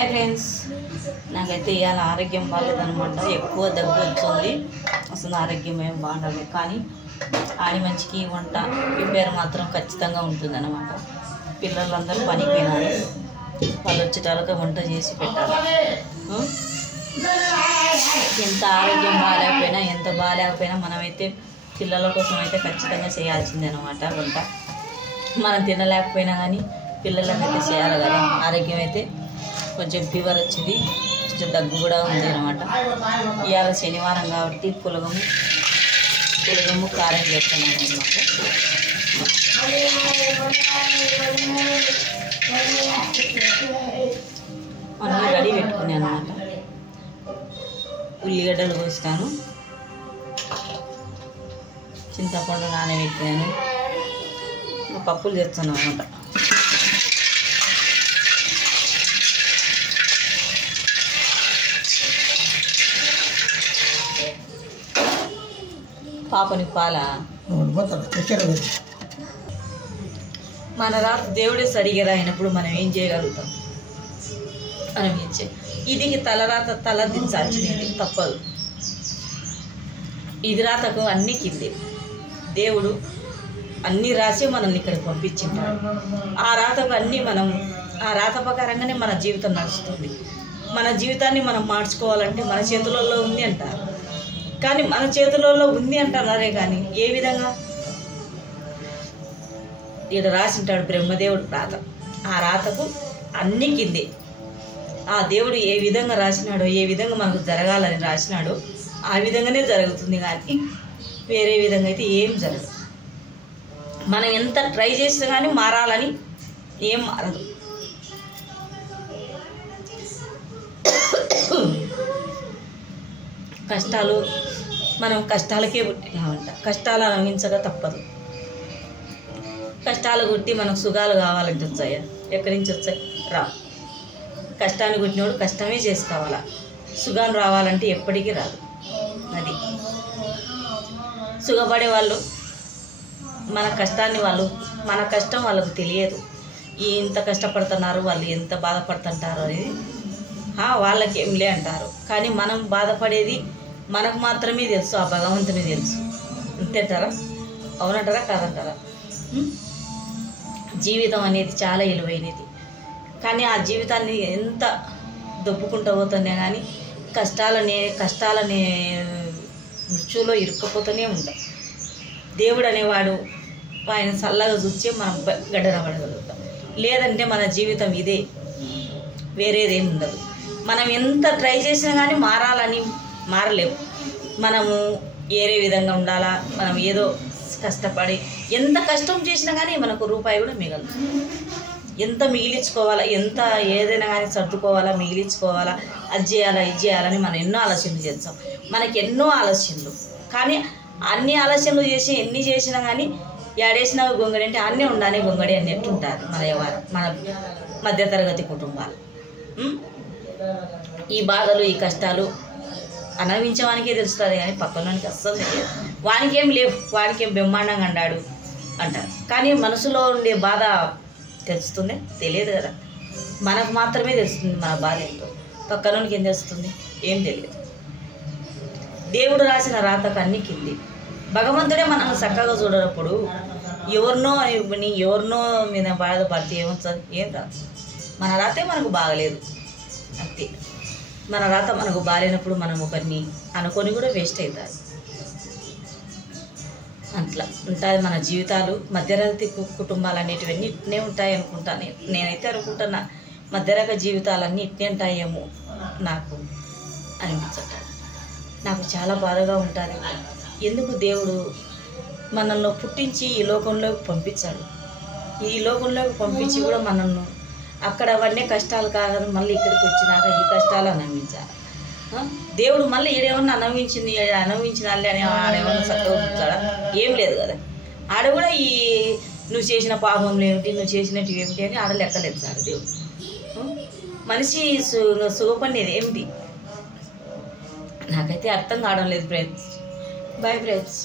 Hi friends, నాకైతే ఇవాళ ఆరోగ్యం బాగాలేదనమాట. ఎక్కువ దగ్గు వచ్చింది. అసలు ఆరోగ్యం ఏం బాగుండాలి, కానీ ఆడి మంచికి వంట ప్రిపేర్ మాత్రం ఖచ్చితంగా ఉంటుందన్నమాట. పిల్లలందరూ పనికి పోయినారు, వాళ్ళు వచ్చేటాలుగా వంట చేసి పెట్టాలి. ఎంత ఆరోగ్యం బాగాలేకపోయినా ఎంత బాగాలేకపోయినా మనమైతే పిల్లల కోసం అయితే ఖచ్చితంగా చేయాల్సిందే అనమాట. వంట మనం తినలేకపోయినా కానీ పిల్లలకైతే చేయాలి కదా. ఆరోగ్యం అయితే కొంచెం ఫీవర్ వచ్చింది, కొంచెం దగ్గు కూడా ఉంది అనమాట. ఇవాళ శనివారం కాబట్టి పులగము కారం చేస్తున్నాను అనమాట. అన్నీ రెడీ పెట్టుకున్నాను అనమాట. ఉల్లిగడ్డలు కోస్తాను, చింతపండు నానబెట్టాను, పప్పులు చేస్తున్నాను అనమాట. పాపని పాల మన రాత దేవుడే సరిగా రాయినప్పుడు మనం ఏం చేయగలుగుతాం అనిపించే. ఇది తలరాత తల దించాల్సింది, తప్పదు. ఇది రాతకు అన్ని కింది దేవుడు అన్నీ రాసి మనల్ని ఇక్కడికి పంపించింటాడు. ఆ రాతకు అన్నీ మనం ఆ రాత ప్రకారంగానే మన జీవితం నడుస్తుంది. మన జీవితాన్ని మనం మార్చుకోవాలంటే మన చేతులలో ఉంది అంటారు, కానీ మన చేతులలో ఉంది అంటున్నారే కానీ ఏ విధంగా? ఈడ రాసింటాడు బ్రహ్మదేవుడు రాత. ఆ రాతకు అన్ని కిందే ఆ దేవుడు ఏ విధంగా రాసినాడో, ఏ విధంగా మనకు జరగాలని రాసినాడో ఆ విధంగానే జరుగుతుంది, కానీ వేరే విధంగా అయితే ఏం జరగదు. మనం ఎంత ట్రై చేసినా కానీ మారాలని ఏం మారదు. కష్టాలు మనం కష్టాలకే పుట్టినామంట. కష్టాలు అనుభవించగా తప్పదు. కష్టాలు పుట్టి మనకు సుఖాలు కావాలంటే వచ్చాయా? ఎక్కడి నుంచి వచ్చాయి? రా. కష్టాన్ని పుట్టినోడు కష్టమే చేసుకోవాలా. సుఖాలు రావాలంటే ఎప్పటికీ రాదు. అది సుఖపడే వాళ్ళు మన కష్టాన్ని మన కష్టం వాళ్ళకు తెలియదు. ఇంత కష్టపడుతున్నారు, వాళ్ళు ఎంత బాధపడుతుంటారు అనేది వాళ్ళకి ఏంలే అంటారు. కానీ మనం బాధపడేది మనకు మాత్రమే తెలుసు, ఆ భగవంతుని తెలుసు. అంతేంటారా? అవునంటారా? కాదంటారా? జీవితం అనేది చాలా విలువైనది, కానీ ఆ జీవితాన్ని ఎంత దొబ్బుకుంటూ పోతున్నా కానీ కష్టాలనే మృత్యులో ఇరుక్కుపోతూనే ఉంటాం. దేవుడు అనేవాడు ఆయన చల్లగా చూస్తే మనం గడ్డన పడగలుగుతాం. లేదంటే మన జీవితం ఇదే, వేరేదేం ఉండదు. మనం ఎంత ట్రై చేసినా కానీ మారలేము. మనము వేరే విధంగా ఉండాలా. మనం ఏదో కష్టపడి ఎంత కష్టం చేసినా కానీ మనకు రూపాయి కూడా మిగలదు. ఎంత మిగిలించుకోవాలా, ఎంత ఏదైనా కానీ సర్దుకోవాలా, మిగిలించుకోవాలా, అది చేయాలా, ఇది చేయాలని మనం ఎన్నో ఆలోచనలు చేస్తాం. మనకి ఎన్నో ఆలోచనలు, కానీ అన్ని ఆలోచనలు చేసి ఎన్ని చేసినా కానీ ఏడేసినా గొంగడి అంటే అన్నీ ఉండాలి గొంగడి అన్నట్టు ఉంటుంది మన మధ్యతరగతి కుటుంబాలు. ఈ బాధలు ఈ కష్టాలు అనుభవించేవానికే తెలుస్తుంది, కానీ పక్కనోనికి అస్సలు తెలియదు. వానికేం లేవు, వానికేం బ్రహ్మాండంగా అన్నాడు అంటారు, కానీ మనసులో ఉండే బాధ తెలుస్తుంది? తెలియదు కదా. మనకు మాత్రమే తెలుస్తుంది మన బాధ ఏంటో. పక్కనోనికి ఏం తెలుస్తుంది? ఏం తెలియదు. దేవుడు రాసిన రాతకు అన్ని కింది. భగవంతుడే మనల్ని చక్కగా చూడనప్పుడు ఎవరినో మీద బాధపడితే ఏమవుతుంది? ఏం రాదు. మన రాతే మనకు బాగలేదు అంతే. మన రాత మనకు బాగాలేనప్పుడు మనం ఒకరిని అనుకొని కూడా వేస్ట్ అవుతారు. అట్లా ఉంటుంది మన జీవితాలు. మధ్యరగతి కుటుంబాలు అనేటివన్నీ ఇట్నే ఉంటాయి అనుకుంటాను. నేనైతే అనుకుంటున్నా మధ్యరగ జీవితాలన్నీ ఇట్నే ఉంటాయేమో నాకు అనిపించట. నాకు చాలా బాధగా ఉంటుంది. ఎందుకు దేవుడు మనల్ని పుట్టించి ఈ లోకంలోకి పంపించాడు. ఈ లోకంలోకి పంపించి కూడా మనల్ని అక్కడ అవన్నీ కష్టాలు కాదు, మళ్ళీ ఇక్కడికి వచ్చినాక ఈ కష్టాలు అనుభవించాలి. దేవుడు మళ్ళీ ఈడేమన్నా అనుభవించిన అని ఆడేమన్నా చక్కగా కూర్చాడా? ఏం లేదు కదా. ఆడ కూడా నువ్వు చేసిన పాపంలో ఏమిటి, నువ్వు చేసినట్టు ఏమిటి అని ఆడ లెక్కలేదు సార్ దేవుడు. మనిషి సుఖపడేది ఏమిటి నాకైతే అర్థం కావడం లేదు ఫ్రెండ్స్. Bye friends.